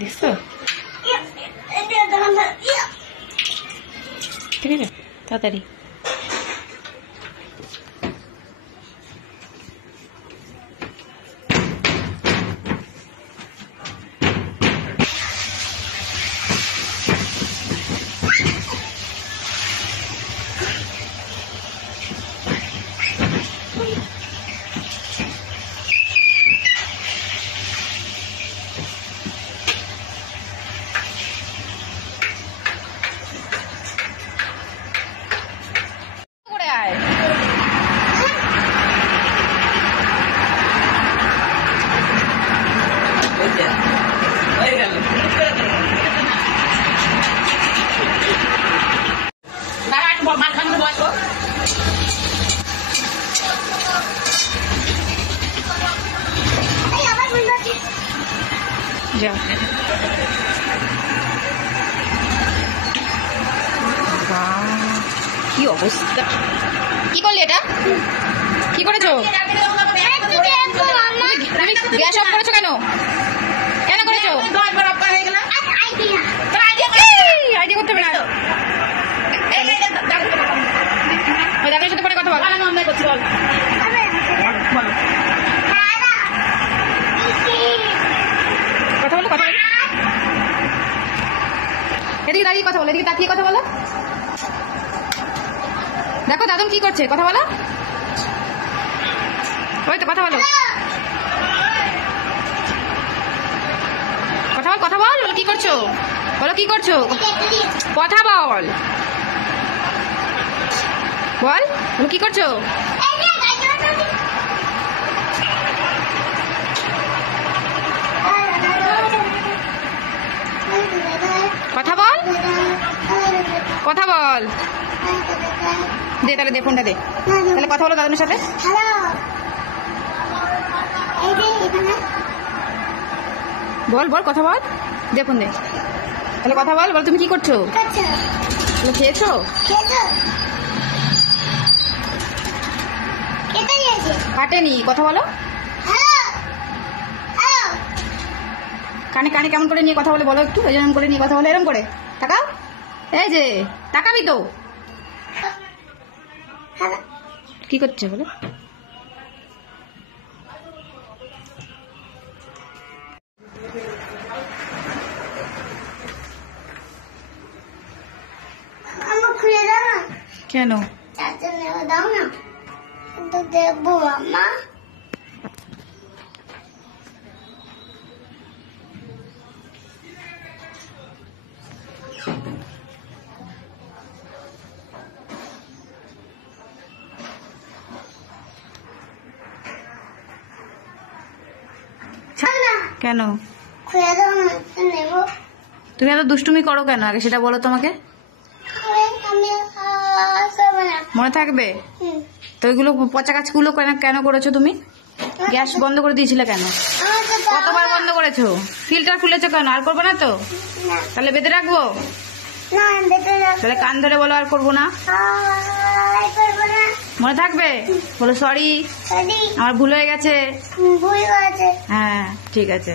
দেখছো? ঠিক আছে, তাড়াতাড়ি। যাও। কি অবস্থা! কি করলি এটা? কি করেছো? গ্যাস অফ করেছো কেন? কেন করেছো? আইডিয়া করতে হবে না। দাদার সাথে পরে কথা বল। কথা বলো, কথা বলো। এদিকে দাঁড়িয়ে কথা বলো, এদিকে তাকিয়ে কথা বলো। দেখো দাদুন কি করছে, কথা বলো। ওই তো কথা বলো, কথা বল, কথা বল। বলো কি করছো, বলো কি করছো, কথা বল, বল বলো কি করছো। কথা বল, কথা বল। দে তাহলে, দে ফোনটা দে, তাহলে কথা বলো দাদুনের সাথে। বল বল, কথা বল, দে ফোন দে, তাহলে কথা বল। বল তুমি কি করছো, খেয়েছো? কাটেনি, কথা বলো। কানে কানে কেমন করে নিয়ে কথা বলে বলো একটু, এরকম করে নিয়ে কথা বলে, এরকম করে তাকাও। এই যে তাকাবি তো। কি করছে বলো? কেন? দাও না, দেখবো আম্মা। কেন খুলে দাও না, নেবো। তুমি এত দুষ্টুমি করো কেন আগে সেটা বলো তোমাকে। মনে থাকবে তো? ওইগুলো পচা গাছগুলো কেন করেছো তুমি? গ্যাস বন্ধ করে দিয়েছিলে কেন? কতবার বন্ধ করেছো? ফিল্টার খুলেছো কেন? আর করবো না তো? তাহলে বেঁধে রাখবো? তাহলে কান ধরে বলো আর করবো না। মনে থাকবে? বলো সরি, আমার ভুল হয়ে গেছে। হ্যাঁ ঠিক আছে।